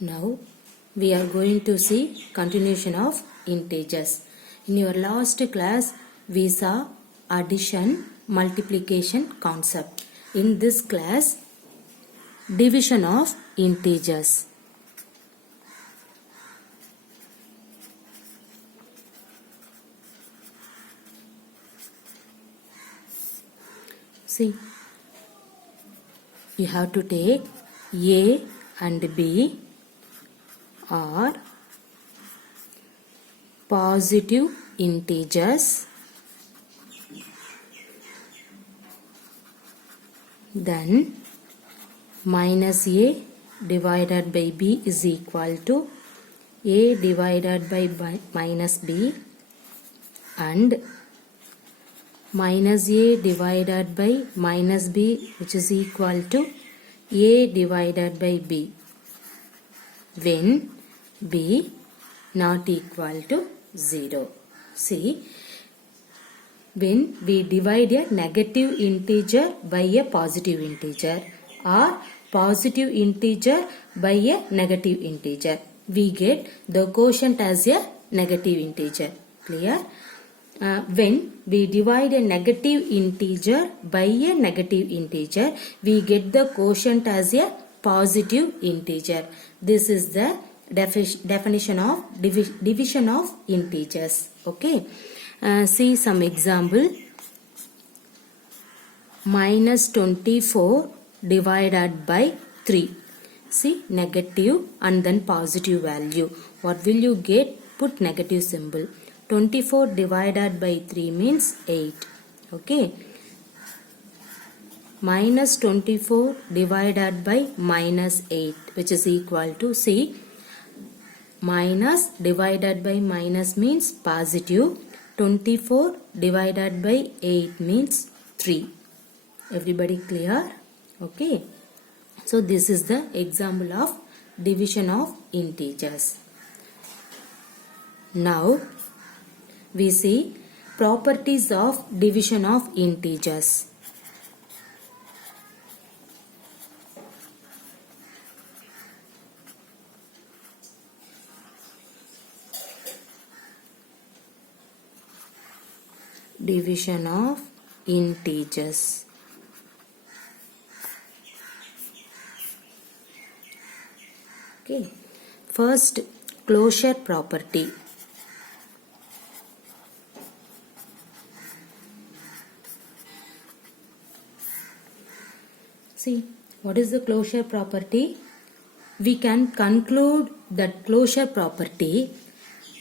Now we are going to see continuation of integers. In your last class we saw addition, multiplication concept. In this class, division of integers. See, you have to take A and B are positive integers, then minus A divided by B is equal to A divided by minus B, and minus A divided by minus B, which is equal to A divided by B when B not equal to 0. See, when we divide a negative integer by a positive integer or positive integer by a negative integer, we get the quotient as a negative integer. Clear? When we divide a negative integer by a negative integer, we get the quotient as a positive integer. This is the definition of division of integers. Okay. See some example. Minus 24 divided by 3. See, negative and then positive value. What will you get? Put negative symbol. 24 divided by 3 means 8. Okay. Minus 24 divided by minus 8, which is equal to, see, minus divided by minus means positive. 24 divided by 8 means 3. Everybody clear? Okay. So this is the example of division of integers. Now we see properties of division of integers. Division of integers. Okay. First, closure property. See, what is the closure property? We can conclude that closure property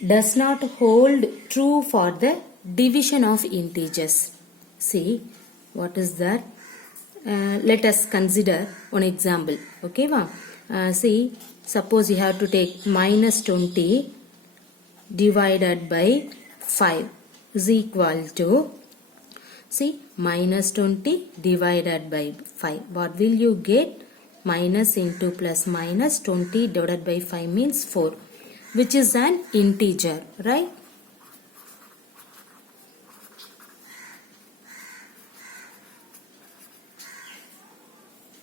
does not hold true for the division of integers. See, what is that? Let us consider one example. Okay, see, suppose you have to take minus 20 divided by 5 is equal to, see, minus 20 divided by 5. What will you get? Minus into plus minus, 20 divided by 5 means 4, which is an integer, right?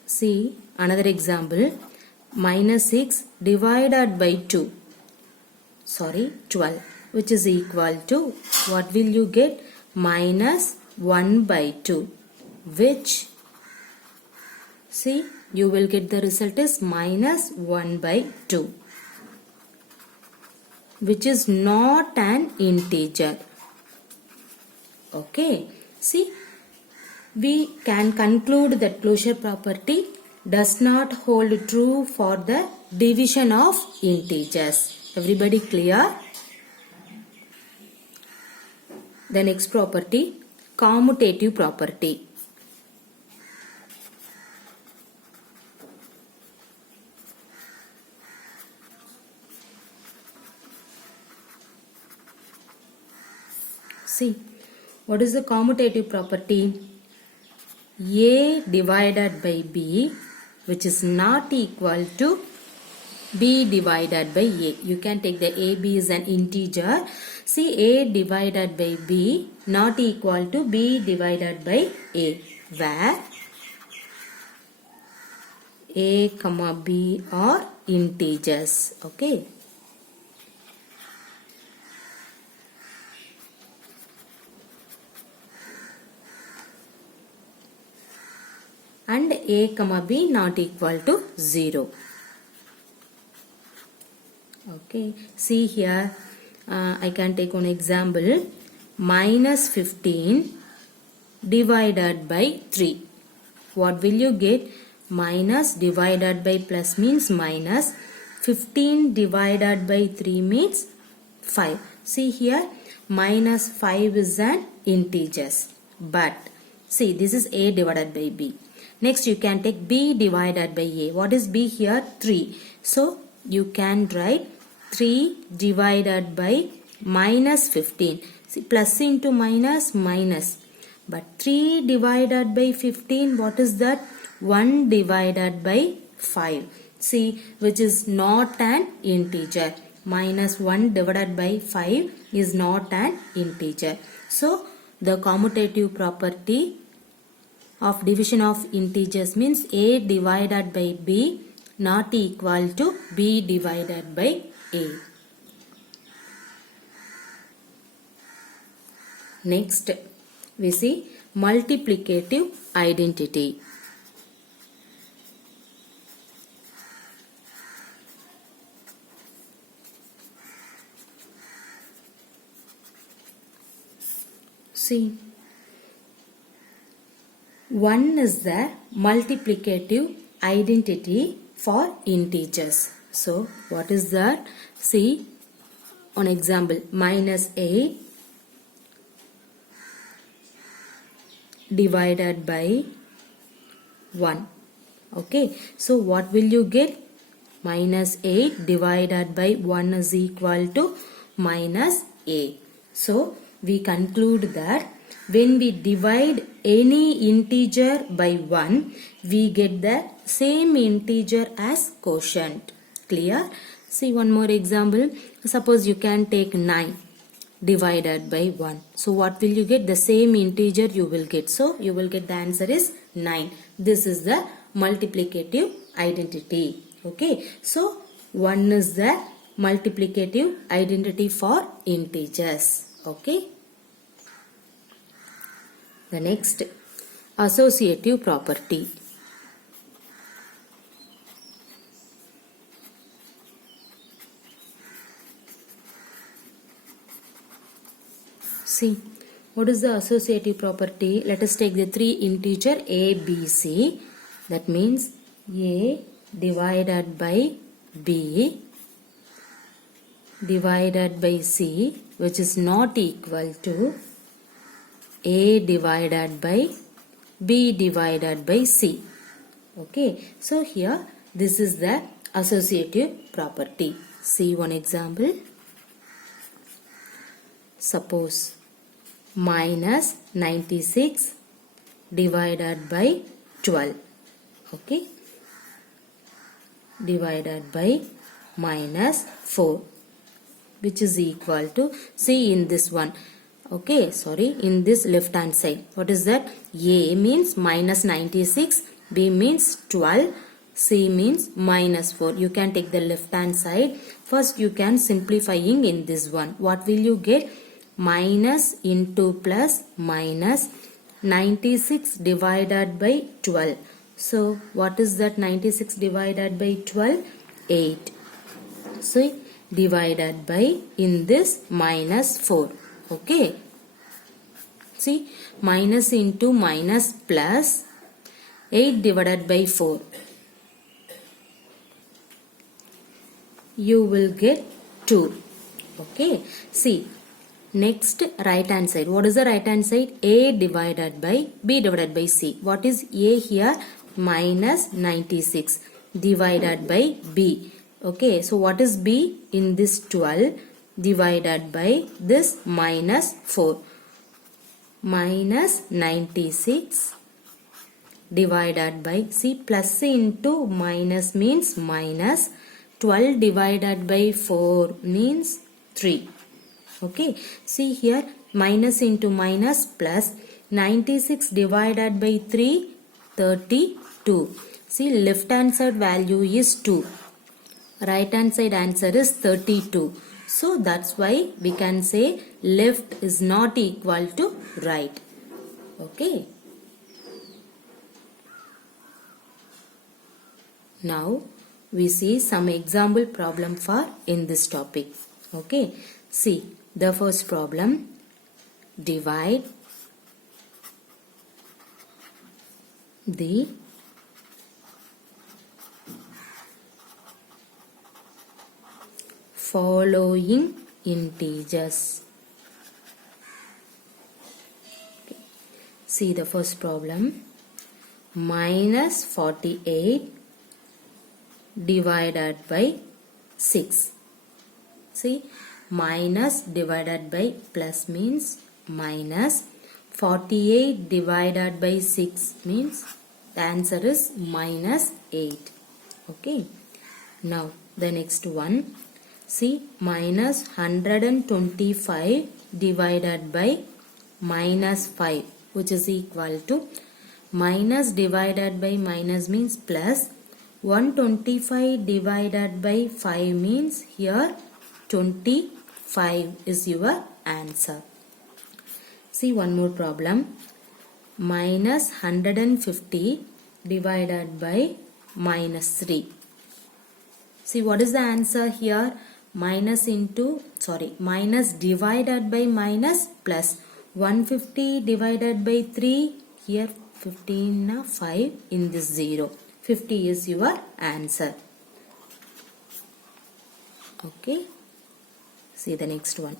See another example. Minus 6 divided by 2. 12, which is equal to, what will you get? Minus 1 by 2, which, see, you will get the result is minus 1 by 2, which is not an integer. Okay. See, we can conclude that closure property does not hold true for the division of integers. Everybody clear? The next property, commutative property. See, what is the commutative property? A divided by B, which is not equal to B divided by A. You can take the AB as an integer. See, A divided by B not equal to B divided by A, where A comma B are integers. Okay. And A comma B not equal to 0. Okay, see here, I can take one example. Minus 15 divided by 3. What will you get? Minus divided by plus means minus. 15 divided by 3 means 5. See here, minus 5 is an integers. But see, this is A divided by B. Next you can take B divided by A. What is B here? 3. So you can write 3 divided by minus 15. See, plus into minus, minus. But 3 divided by 15, what is that? 1 divided by 5. See, which is not an integer. Minus 1 divided by 5 is not an integer. So, the commutative property of division of integers means A divided by B not equal to B divided by A. Next, we see multiplicative identity. See, 1 is the multiplicative identity for integers. So, what is that? See, on example, minus 8 divided by 1. Okay, so what will you get? Minus 8 divided by 1 is equal to minus 8. So, we conclude that when we divide any integer by 1, we get the same integer as quotient. Clear? See one more example. Suppose you can take 9 divided by 1. So what will you get? The same integer you will get. So you will get the answer is 9. This is the multiplicative identity. Okay. So 1 is the multiplicative identity for integers. Okay. The next, associative property. See, what is the associative property? Let us take the three integer A, B, C. That means A divided by B divided by C, which is not equal to A divided by B divided by C. Okay, so here this is the associative property. See one example. Suppose minus 96 divided by 12. Okay, divided by minus 4, which is equal to, see in this one. Okay, sorry, in this left hand side. What is that? A means minus 96, B means 12, C means minus 4. You can take the left hand side. First you can simplifying in this one. What will you get? Minus into plus minus 96 divided by 12. So what is that? 96 divided by 12? 8. So divided by in this minus 4. Okay. See, minus into minus plus 8 divided by 4. You will get 2. Okay. See, next right hand side. What is the right hand side? A divided by B divided by C. What is A here? Minus 96 divided by B. Okay. So what is B? In this 12 divided by this minus 4. Minus 96 divided by, see, plus into minus means minus, 12 divided by 4 means 3. Okay, see here minus into minus plus 96 divided by 3, 32. See, left hand side value is 2. Right hand side answer is 32. So that's why we can say left is not equal to right. Okay. Now we see some example problem for in this topic. Okay. See the first problem. Divide the following integers. Okay. See the first problem. Minus 48 divided by 6. See, minus divided by plus means minus. 48 divided by 6 means the answer is minus 8. Okay. Now the next one. See, minus 125 divided by minus 5, which is equal to minus divided by minus means plus. 125 divided by 5 means here 25 is your answer. See one more problem. Minus 150 divided by minus 3. See what is the answer here? Minus divided by minus plus. 150 divided by 3. Here 15 5 in this 0. 50 is your answer. Okay. See the next one.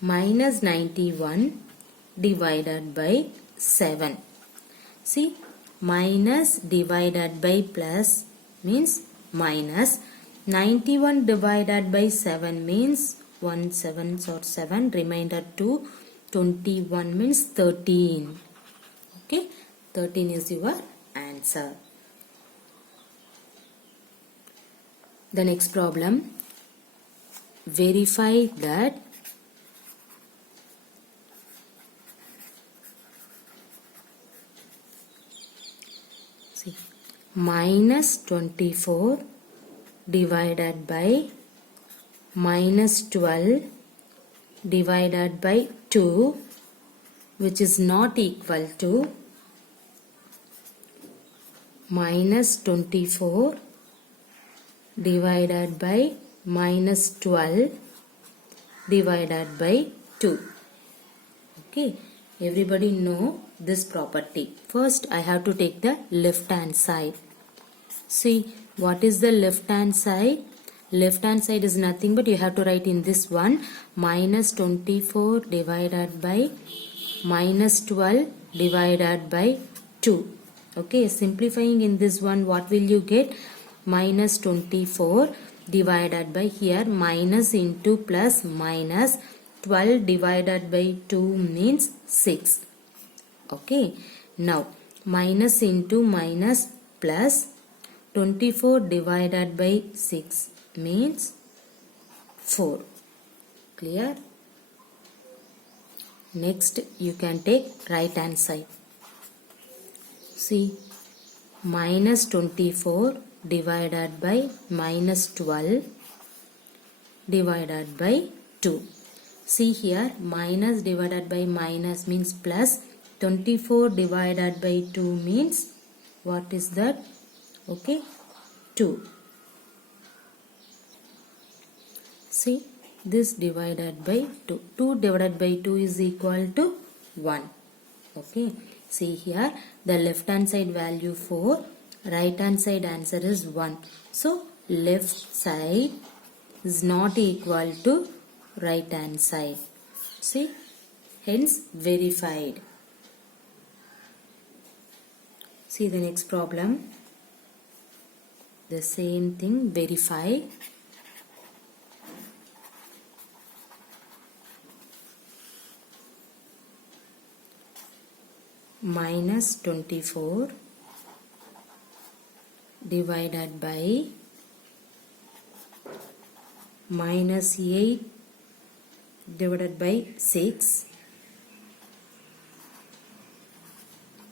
Minus 91 divided by 7. See, minus divided by plus means minus. 91 divided by 7 means 1 7 or 7. Remainder 2. 21 means 13. Okay. 13 is your answer. The next problem. Verify that minus 24 divided by minus 12 divided by 2, which is not equal to minus 24 divided by minus 12 divided by 2. Okay, everybody know this property. First I have to take the left hand side. See what is the left hand side? Left hand side is nothing but you have to write in this one minus 24 divided by minus 12 divided by 2. Okay, simplifying in this one, what will you get? Minus 24 divided by here minus into plus minus 12 divided by 2 means 6. Okay, now minus into minus plus 24 divided by 6 means 4. Clear? Next you can take right hand side. See, minus 24 divided by minus 12 divided by 2. See here, minus divided by minus means plus. 24 divided by 2 means what is that? Okay, 2. See, this divided by 2. 2 divided by 2 is equal to 1. Okay, see here, the left hand side value 4, right hand side answer is 1. So, left side is not equal to right hand side. See, hence verified. See the next problem. The same thing, verify. Minus 24 divided by minus 8 divided by 6,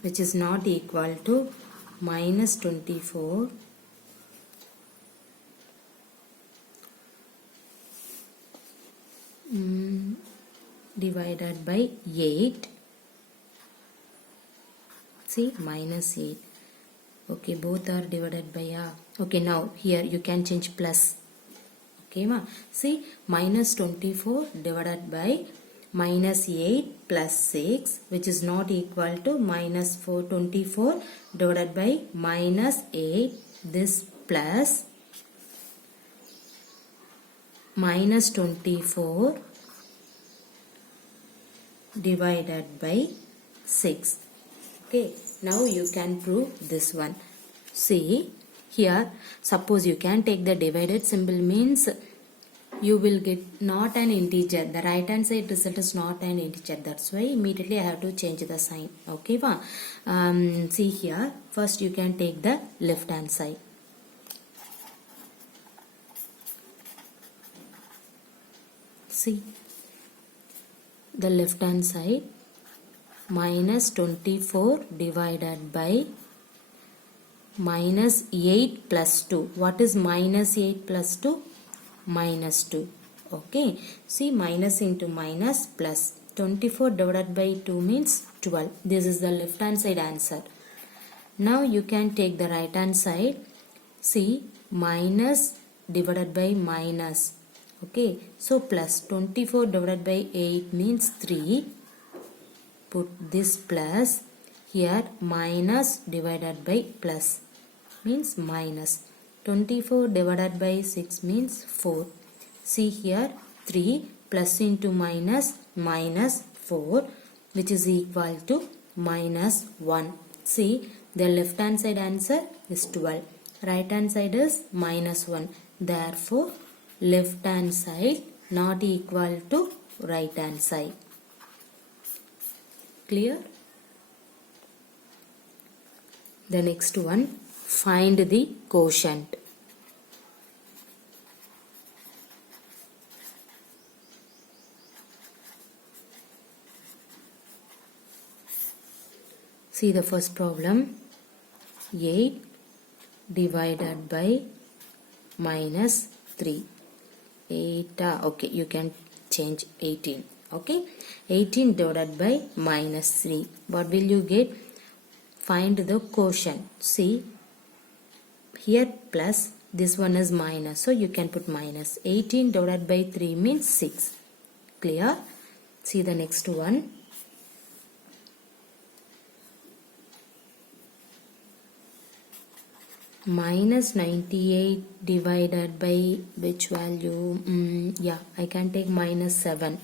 which is not equal to minus 24 divided by 8. See, minus 8. Okay, both are divided by okay, now here you can change plus. Okay, ma. See, minus 24 divided by minus 8 plus 6, which is not equal to minus 24 divided by minus 8. This plus minus 24 divided by 6. Okay, now you can prove this one. See, here suppose you can take the divided symbol, means you will get not an integer. The right hand side result is not an integer. That's why immediately I have to change the sign. Okay, va? See here, first you can take the left hand side. See, the left hand side, minus 24 divided by minus 8 plus 2. What is minus 8 plus 2? Minus 2. Okay. See, minus into minus plus. 24 divided by 2 means 12. This is the left hand side answer. Now you can take the right hand side. See, minus divided by minus. Okay. So plus 24 divided by 8 means 3. Put this plus. Here minus divided by plus means minus. 24 divided by 6 means 4. See here, 3 plus into minus, minus 4, which is equal to minus 1. See, the left hand side answer is 12. Right hand side is minus 1. Therefore, left hand side not equal to right hand side. Clear? The next one, find the quotient. See the first problem, 8 divided by minus 3. 8, okay, you can change 18. Okay, 18 divided by minus 3. What will you get? Find the quotient. See, here plus, this one is minus, so you can put minus. 18 divided by 3 means 6. Clear? See the next one. Minus 98 divided by which value? I can take minus 7,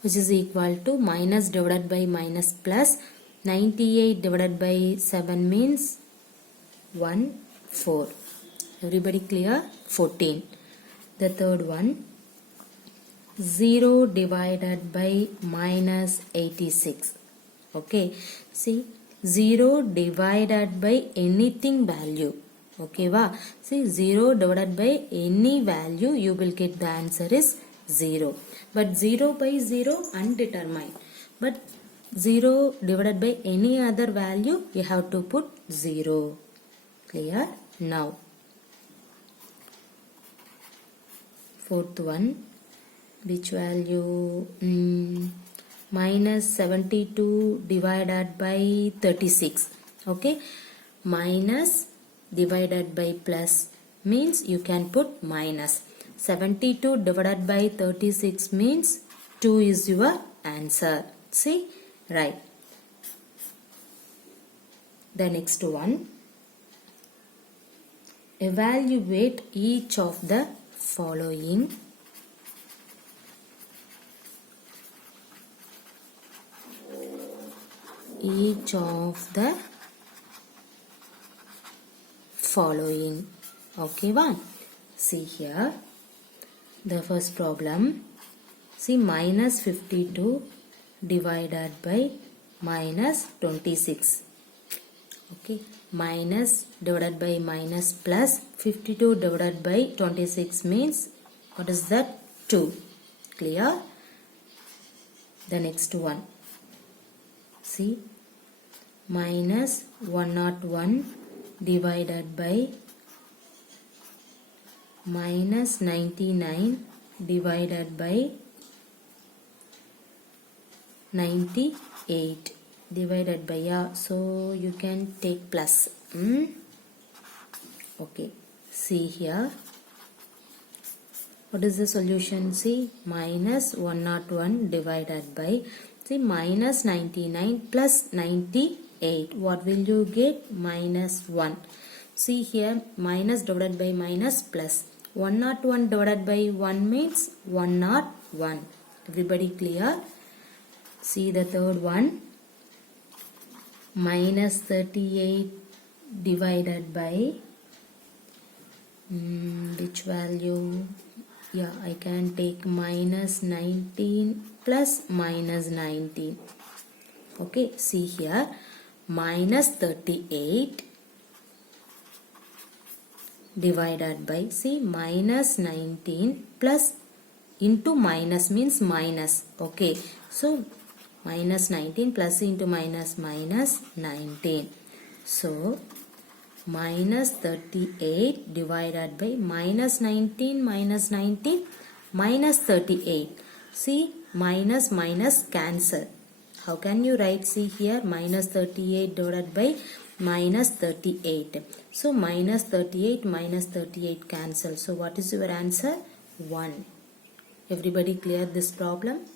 which is equal to minus divided by minus plus. 98 divided by 7 means 1, 4. Everybody clear? 14. The third one, 0 divided by minus 86. Okay, see, 0 divided by anything value. Okay, va? See, 0 divided by any value, you will get the answer is 0. But 0 by 0 undetermined. But 0 divided by any other value, you have to put 0. Clear? Now, fourth one, which value? Minus 72 divided by 36. Okay, minus divided by plus means you can put minus. 72 divided by 36 means 2 is your answer. See, right. The next one, evaluate each of the following. Each of the following. Okay, one. See here, the first problem. See, minus 52 divided by minus 26. Okay, minus divided by minus plus 52 divided by 26 means, what is that? 2. Clear? The next one. See, minus 101 divided by minus 99 divided by 98 divided by, yeah, so you can take plus. Okay, see here, what is the solution? See, minus 101 divided by, see, minus 99 plus 98, what will you get? Minus 1. See here, minus divided by minus plus. 101 divided by 1 means 101. Everybody clear? See the third one. Minus 38 divided by which value? Yeah, I can take minus 19 plus minus 19. Okay, see here, minus 38 divided by, see, minus 19 plus into minus means minus. Okay, so minus 19 plus into minus minus 19. So minus 38 divided by minus 19 minus 19 minus 38. See, minus minus cancel. How can you write? See here, minus 38 divided by minus 38. So minus 38 cancel. So what is your answer? 1. Everybody clear this problem?